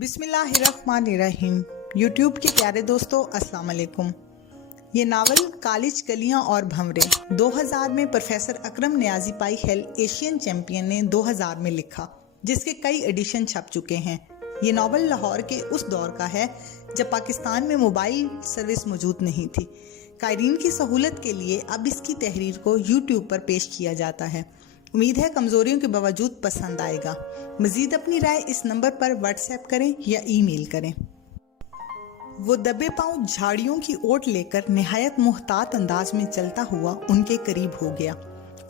बिस्मिल्लाहिर्रहमानिर्रहीम। यूट्यूब के प्यारे दोस्तों, अस्सलाम वालेकुम। ये नावल कालिज कलियां और भंवरे 2000 में प्रोफेसर अकरम नियाजी पाई हेल एशियन चैंपियन ने 2000 में लिखा, जिसके कई एडिशन छप चुके हैं। ये नावल लाहौर के उस दौर का है जब पाकिस्तान में मोबाइल सर्विस मौजूद नहीं थी। कायरीन की सहूलत के लिए अब इसकी तहरीर को यूट्यूब पर पेश किया जाता है। उम्मीद है कमजोरियों के बावजूद पसंद आएगा। मजीद अपनी राय इस नंबर पर व्हाट्सएप करें या ईमेल करें। वो दबे पांव झाड़ियों की ओट लेकर निहायत मुहतात अंदाज में चलता हुआ उनके करीब हो गया।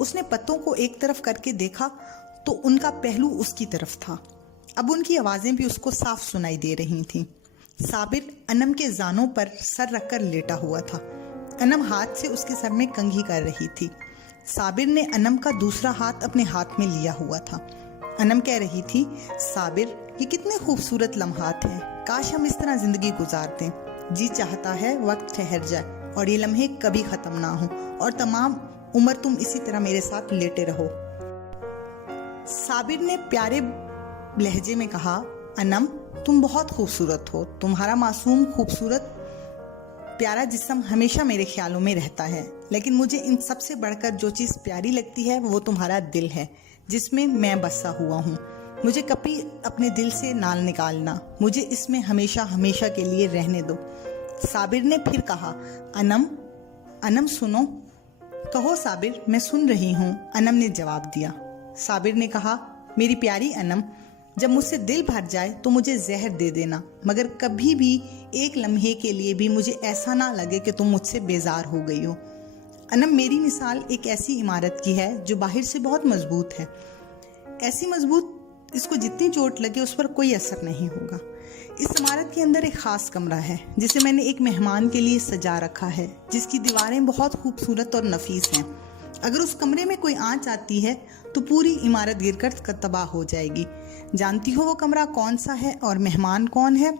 उसने पत्तों को एक तरफ करके देखा तो उनका पहलू उसकी तरफ था। अब उनकी आवाजें भी उसको साफ सुनाई दे रही थीं। साबिर अनम के जानों पर सर रखकर लेटा हुआ था। अनम हाथ से उसके सर में कंघी कर रही थी। साबिर ने अनम का दूसरा हाथ अपने हाथ में लिया हुआ था। अनम कह रही थी, साबिर, ये कितने खूबसूरत लम्हात हैं। काश हम इस तरह जिंदगी गुजारते। जी चाहता है वक्त ठहर जाए और ये लम्हे कभी खत्म ना हो और तमाम उम्र तुम इसी तरह मेरे साथ लेटे रहो। साबिर ने प्यारे लहजे में कहा, अनम, तुम बहुत खूबसूरत हो। तुम्हारा मासूम खूबसूरत प्यारा जिस्म हमेशा मेरे ख्यालों में रहता है, लेकिन मुझे इन सब से बढ़कर जो चीज़ प्यारी लगती है वो तुम्हारा दिल है, जिसमें मैं बसा हुआ हूँ। मुझे कभी अपने दिल से ना निकालना। मुझे इसमें हमेशा हमेशा के लिए रहने दो। साबिर ने फिर कहा, अनम सुनो। कहो साबिर, मैं सुन रही हूँ, अनम ने जवाब दिया। साबिर ने कहा, मेरी प्यारी अनम, जब मुझसे दिल भर जाए तो मुझे जहर दे देना, मगर कभी भी एक लम्हे के लिए भी मुझे ऐसा ना लगे कि तुम मुझसे बेजार हो गई हो। अनम, मेरी मिसाल एक ऐसी इमारत की है जो बाहर से बहुत मजबूत है। ऐसी मजबूत इसको जितनी चोट लगे उस पर कोई असर नहीं होगा। इस इमारत के अंदर एक खास कमरा है जिसे मैंने एक मेहमान के लिए सजा रखा है, जिसकी दीवारें बहुत खूबसूरत और नफीस हैं। अगर उस कमरे में कोई आंच आती है तो पूरी इमारत गिरकर तबाह हो जाएगी। जानती हो वो कमरा कौन सा है और मेहमान कौन है?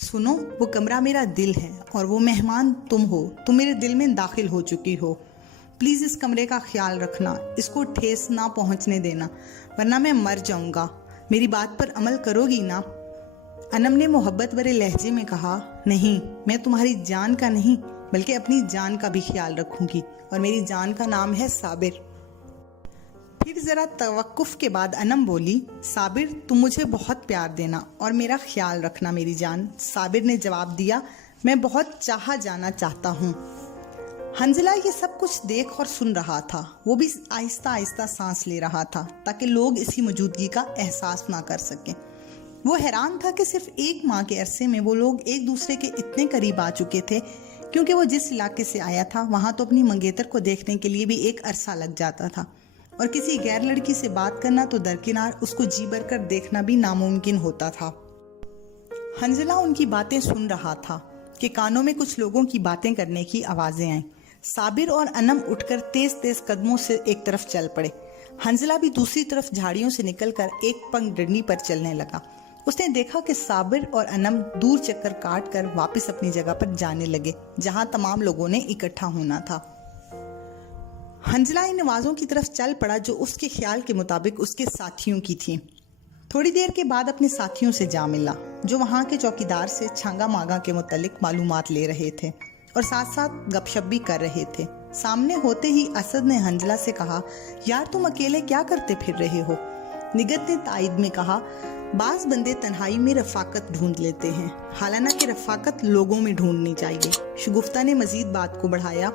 सुनो, वो कमरा मेरा दिल है और वो मेहमान तुम हो। तुम मेरे दिल में दाखिल हो चुकी हो। प्लीज़ इस कमरे का ख्याल रखना, इसको ठेस ना पहुंचने देना, वरना मैं मर जाऊंगा। मेरी बात पर अमल करोगी ना? अनम ने मोहब्बत भरे लहजे में कहा, नहीं, मैं तुम्हारी जान का नहीं बल्कि अपनी जान का भी ख्याल रखूंगी, और मेरी जान का नाम है साबिर। फिर जरा तवक्कुफ के बाद अनम बोली, साबिर, तुम मुझे बहुत प्यार देना और मेरा ख्याल रखना मेरी जान। साबिर ने जवाब दिया, मैं बहुत चाहा जाना चाहता हूँ। हंजला ये सब कुछ देख और सुन रहा था। वो भी आहिस्ता आहिस्ता सांस ले रहा था ताकि लोग इसकी मौजूदगी का एहसास ना कर सकें। वो हैरान था कि सिर्फ एक माह के अरसे में वो लोग एक दूसरे के इतने करीब आ चुके थे, क्योंकि वो जिस इलाके से आया था वहाँ तो अपनी मंगेतर को देखने के लिए भी एक अरसा लग जाता था, और किसी गैर लड़की से बात करना तो दरकिनार, उसको जी भर कर देखना भी नामुमकिन होता था। हंजला उनकी बातें सुन रहा था कि कानों में कुछ लोगों की बातें करने की आवाजें आईं। साबिर और अनम उठकर तेज तेज कदमों से एक तरफ चल पड़े। हंजला भी दूसरी तरफ झाड़ियों से निकलकर एक पगडंडी पर चलने लगा। उसने देखा कि साबिर और अनम दूर चक्कर काट कर वापस अपनी जगह पर जाने लगे जहां तमाम लोगों ने इकट्ठा होना था। हंजला इन आवाज़ों की तरफ चल पड़ा जो उसके ख्याल के मुताबिक उसके साथियों की थी। थोड़ी देर के बाद अपने साथियों से जा मिला जो वहाँ के चौकीदार से छांगा मांगा के मुतालिक मालूमात ले रहे थे और साथ साथ गपशप भी कर रहे थे। सामने होते ही असद ने हंजला से कहा, यार, तुम अकेले क्या करते फिर रहे हो? निगत ने तायद में कहा, बाज बंदे तन्हाई में रफाकत ढूंढ लेते हैं, हालांकि रफाकत लोगों में ढूंढनी चाहिए। शगुफ्ता ने मजीद बात को बढ़ाया,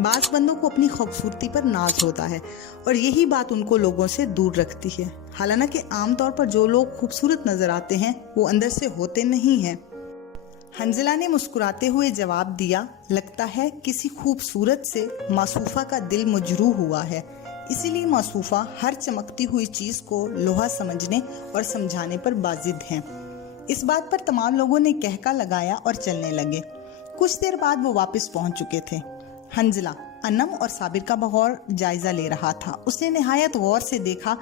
बाज बंदों को अपनी खूबसूरती पर नाज होता है और यही बात उनको लोगों से दूर रखती है। हालांकि आमतौर पर जो लोग खूबसूरत नजर आते हैं वो अंदर से होते नहीं हैं। हंजला ने मुस्कुराते हुए जवाब दिया, लगता है किसी खूबसूरत से मासूफा का दिल मजरूह हुआ है, इसीलिए मासूफा हर चमकती हुई चीज को लोहा समझने और समझाने पर बाजिद हैं। इस बात पर तमाम लोगों ने कहका लगाया और चलने लगे। कुछ देर बाद वो वापस पहुंच चुके थे। हंजला अनम और साबिर का बगौर जायजा ले रहा था। उसने निहायत गौर से देखा।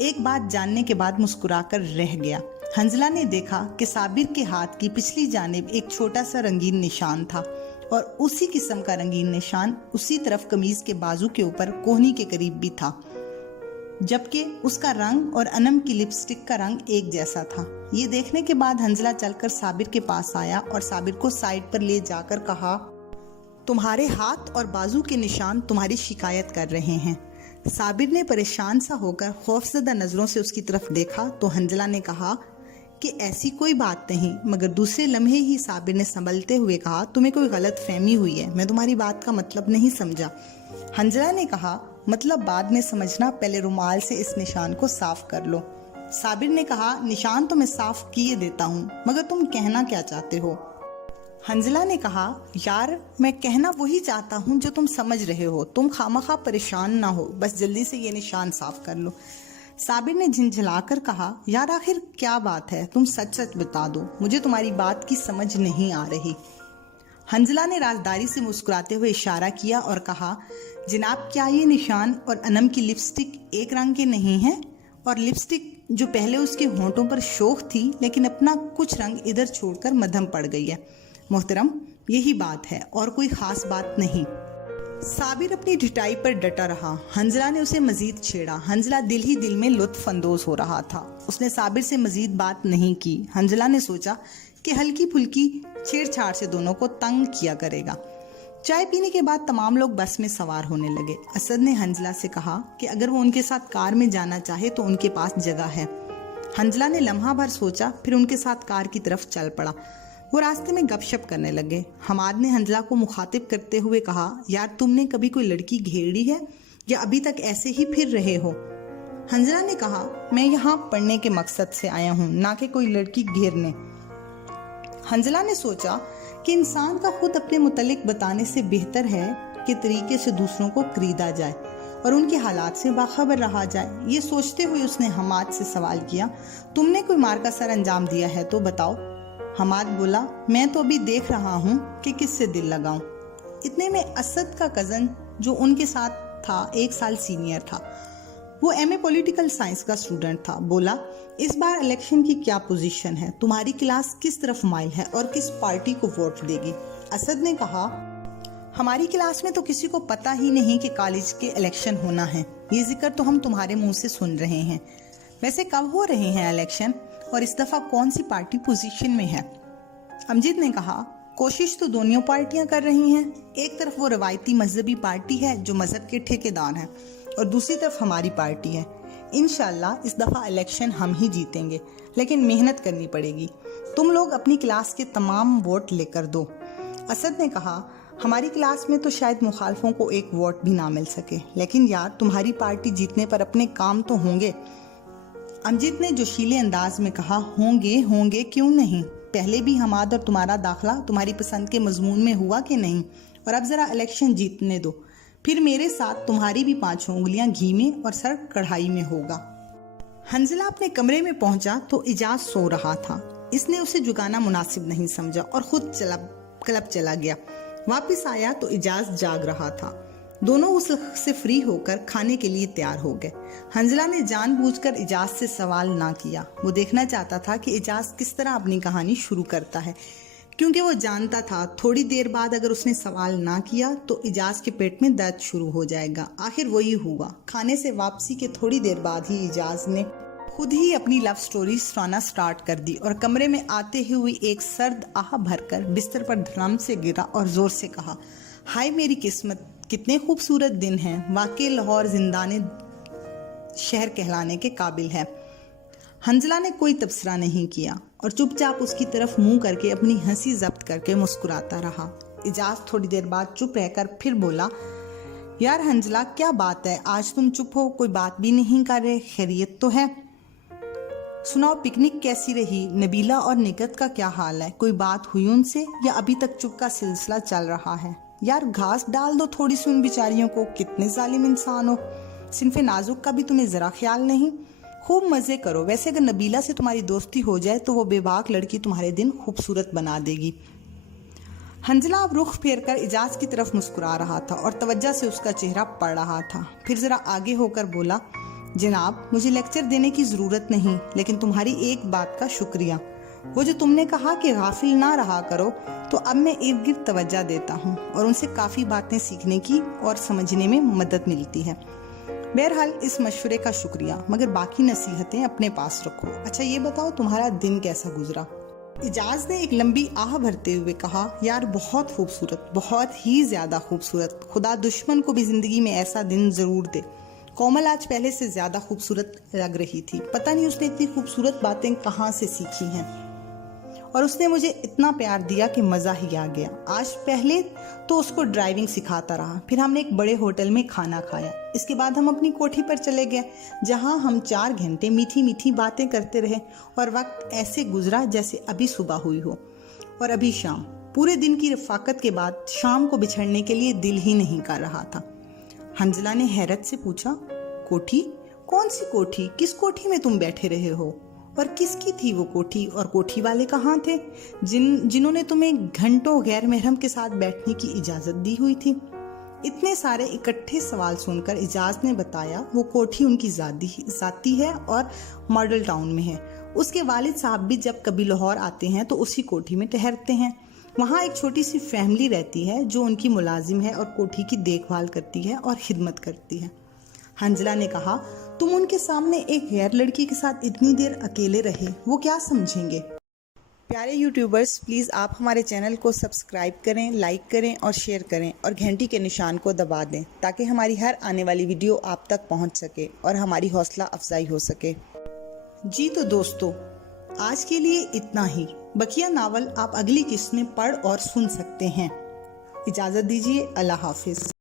एक बात जानने के बाद मुस्कुराकर रह गया। हंजला ने देखा कि साबिर के हाथ की पिछली जानिब एक छोटा सा रंगीन निशान था और उसी किस्म का रंगीन निशान उसी तरफ कमीज के बाजू के ऊपर कोहनी के करीब भी था। जबकि उसका रंग और अनम की लिपस्टिक का रंग एक जैसा था। ये देखने के बाद हंजला चलकर साबिर के पास आया और साबिर को साइड पर ले जाकर कहा, तुम्हारे हाथ और बाजू के निशान तुम्हारी शिकायत कर रहे हैं। साबिर ने परेशान सा होकर खौफजदा नजरों से उसकी तरफ देखा तो हंजला ने कहा कि ऐसी कोई बात नहीं, मगर दूसरे लम्हे ही साबिर ने संभलते हुए कहा, तुम्हें कोई गलत फहमी हुई है, मैं तुम्हारी बात का मतलब नहीं समझा। हंजला ने कहा, मतलब बाद में समझना, पहले रुमाल से इस निशान को साफ कर लो। साबिर ने कहा, निशान तो मैं साफ किए देता हूँ, मगर तुम कहना क्या चाहते हो? हंजला ने कहा, यार मैं कहना वही चाहता हूँ जो तुम समझ रहे हो, तुम खामखा परेशान ना हो, बस जल्दी से ये निशान साफ कर लो। साबिर ने झिंझलाकर कहा, यार आखिर क्या बात है, तुम सच सच बता दो, मुझे तुम्हारी बात की समझ नहीं आ रही। हंजला ने राजदारी से मुस्कुराते हुए इशारा किया और कहा, जनाब क्या ये निशान और अनम की लिपस्टिक एक रंग के नहीं हैं? और लिपस्टिक जो पहले उसके होंठों पर शोख थी लेकिन अपना कुछ रंग इधर छोड़कर मध्यम पड़ गई है। मोहतरम यही बात है और कोई खास बात नहीं। साबिर अपनी ढिठाई पर डटा रहा। हंजला ने उसे मजीद छेड़ा। हंजला दिल ही दिल में लुत्फ अंदोज हो रहा था। उसने साबिर से मजीद बात नहीं की। हंजला ने सोचा कि हल्की फुल्की छेड़छाड़ से दोनों को तंग किया करेगा। चाय पीने के बाद तमाम लोग बस में सवार होने लगे। असद ने हंजला से कहा कि अगर वो उनके साथ कार में जाना चाहे तो उनके पास जगह है। हंजला ने लम्हा भर सोचा, फिर उनके साथ कार की तरफ चल पड़ा। वो रास्ते में गपशप करने लगे। हमाद ने हंजला को मुखातिब करते हुए कहा, यार तुमने कभी कोई लड़की घेरी है या अभी तक ऐसे ही फिर रहे हो? हंजला ने कहा, मैं यहाँ पढ़ने के मकसद से आया हूँ, ना कि कोई लड़की घेरने। हंजला ने सोचा कि इंसान का खुद अपने मुतल्लिक बताने से बेहतर है कि तरीके से दूसरों को खरीदा जाए और उनके हालात से बाखबर रहा जाए। ये सोचते हुए उसने हमाद से सवाल किया, तुमने कोई मार का सर अंजाम दिया है तो बताओ। हमाद बोला, मैं तो अभी देख रहा हूँ कि किससे दिल लगाऊं। इतने में असद का कज़न जो उनके साथ था, 1 साल सीनियर था, वो MA पॉलिटिकल साइंस का स्टूडेंट था, बोला, इस बार इलेक्शन की क्या पोजीशन है? तुम्हारी क्लास किस तरफ माइल है और किस पार्टी को वोट देगी? असद ने कहा, हमारी क्लास में तो किसी को पता ही नहीं कि कॉलेज के इलेक्शन होना है। ये जिक्र तो हम तुम्हारे मुंह से सुन रहे हैं। वैसे कब हो रहे हैं इलेक्शन और इस दफा कौन सी पार्टी पोजीशन में है? अमजद ने कहा, कोशिश तो दोनों पार्टियां कर रही हैं। एक तरफ वो रवायती मजहबी पार्टी है जो मजहब के ठेकेदार हैं और दूसरी तरफ हमारी पार्टी है। इंशाल्लाह इस दफा इलेक्शन हम ही जीतेंगे, लेकिन मेहनत करनी पड़ेगी। तुम लोग अपनी क्लास के तमाम वोट लेकर दो। असद ने कहा, हमारी क्लास में तो शायद मुखालफों को एक वोट भी ना मिल सके, लेकिन यार तुम्हारी पार्टी जीतने पर अपने काम तो होंगे। अमजद ने जोशीले अंदाज में कहा, होंगे क्यों नहीं? पहले भी हमाद और तुम्हारा दाखिला तुम्हारी पसंद के मजमून में हुआ कि नहीं? और अब जरा इलेक्शन जीतने दो, फिर मेरे साथ तुम्हारी भी 5 उंगलियां घी में और सर कढ़ाई में होगा। हंजला अपने कमरे में पहुंचा तो इजाज सो रहा था। इसने उसे जुगाना मुनासिब नहीं समझा और खुद क्लब चला गया। वापस आया तो इजाज जाग रहा था। दोनों उस से फ्री होकर खाने के लिए तैयार हो गए। हंजला ने जानबूझकर इजाज से सवाल ना किया। वो देखना चाहता था कि इजाज किस तरह अपनी कहानी शुरू करता है, क्योंकि वो जानता था थोड़ी देर बाद अगर उसने सवाल ना किया तो इजाज के पेट में दर्द शुरू हो जाएगा। आखिर वही हुआ। खाने से वापसी के थोड़ी देर बाद ही इजाज ने खुद ही अपनी लव स्टोरी सुनाना स्टार्ट कर दी और कमरे में आते हुए एक सर्द आह भरकर बिस्तर पर धड़म से गिरा और जोर से कहा, हाय मेरी किस्मत, कितने खूबसूरत दिन हैं। वाकई लाहौर जिंदाने शहर कहलाने के काबिल है। हंजला ने कोई तबसरा नहीं किया और चुपचाप उसकी तरफ मुंह करके अपनी हंसी जब्त करके मुस्कुराता रहा। इजाज थोड़ी देर बाद चुप रहकर फिर बोला, यार हंजला क्या बात है, आज तुम चुप हो, कोई बात भी नहीं कर रहे, खैरियत तो है? सुनाओ पिकनिक कैसी रही? नबीला और निकत का क्या हाल है? कोई बात हुई उनसे या अभी तक चुप का सिलसिला चल रहा है? यार घास डाल दो थोड़ी सी उन बेचारियों को, कितने जालिम इंसान हो। सिनफे नाजुक का भी तुम्हें जरा ख्याल नहीं। खूब मजे करो। वैसे अगर नबीला से तुम्हारी दोस्ती हो जाए तो वो बेबाक लड़की तुम्हारे दिन खूबसूरत बना देगी। हंजला अब रुख फेर कर इजाज की तरफ मुस्कुरा रहा था और तवज्जो से उसका चेहरा पड़ रहा था। फिर जरा आगे होकर बोला, जनाब मुझे लेक्चर देने की जरूरत नहीं, लेकिन तुम्हारी एक बात का शुक्रिया। वो जो तुमने कहा कि गाफिल ना रहा करो, तो अब मैं इर्द गिर्द तवज्जो देता हूँ और उनसे काफ़ी बातें सीखने की और समझने में मदद मिलती है। बहरहाल इस मशवरे का शुक्रिया, मगर बाकी नसीहतें अपने पास रखो। अच्छा ये बताओ तुम्हारा दिन कैसा गुजरा? इजाज ने एक लंबी आह भरते हुए कहा, यार बहुत खूबसूरत, बहुत ही ज्यादा खूबसूरत। खुदा दुश्मन को भी जिंदगी में ऐसा दिन जरूर दे। कोमल आज पहले से ज्यादा खूबसूरत लग रही थी। पता नहीं उसने इतनी खूबसूरत बातें कहाँ से सीखी हैं, और उसने मुझे इतना प्यार दिया कि मज़ा ही आ गया। आज पहले तो उसको ड्राइविंग सिखाता रहा, फिर हमने एक बड़े होटल में खाना खाया। इसके बाद हम अपनी कोठी पर चले गए, जहां हम 4 घंटे मीठी मीठी बातें करते रहे, और वक्त ऐसे गुजरा जैसे अभी सुबह हुई हो और अभी शाम। पूरे दिन की रफाकत के बाद शाम को बिछड़ने के लिए दिल ही नहीं कर रहा था। हंजला ने हैरत से पूछा, कोठी? कौन सी कोठी? किस कोठी में तुम बैठे रहे हो? और किसकी थी वो कोठी, और कोठी वाले कहाँ थे जिन्होंने तुम्हें घंटों गैर महरम के साथ बैठने की इजाजत दी हुई थी? इतने सारे इकट्ठे सवाल सुनकर इजाज ने बताया, वो कोठी उनकी जाती है और मॉडल टाउन में है। उसके वालिद साहब भी जब कभी लाहौर आते हैं तो उसी कोठी में ठहरते हैं। वहाँ एक छोटी सी फैमिली रहती है जो उनकी मुलाजिम है और कोठी की देखभाल करती है और खिदमत करती है। हंजला ने कहा, तुम उनके सामने एक गैर लड़की के साथ इतनी देर अकेले रहे, वो क्या समझेंगे? प्यारे यूट्यूबर्स, प्लीज़ आप हमारे चैनल को सब्सक्राइब करें, लाइक करें और शेयर करें, और घंटी के निशान को दबा दें ताकि हमारी हर आने वाली वीडियो आप तक पहुंच सके और हमारी हौसला अफजाई हो सके। जी तो दोस्तों, आज के लिए इतना ही। बकिया नावल आप अगली किस्त में पढ़ और सुन सकते हैं। इजाज़त दीजिए। अल्लाह हाफिज़।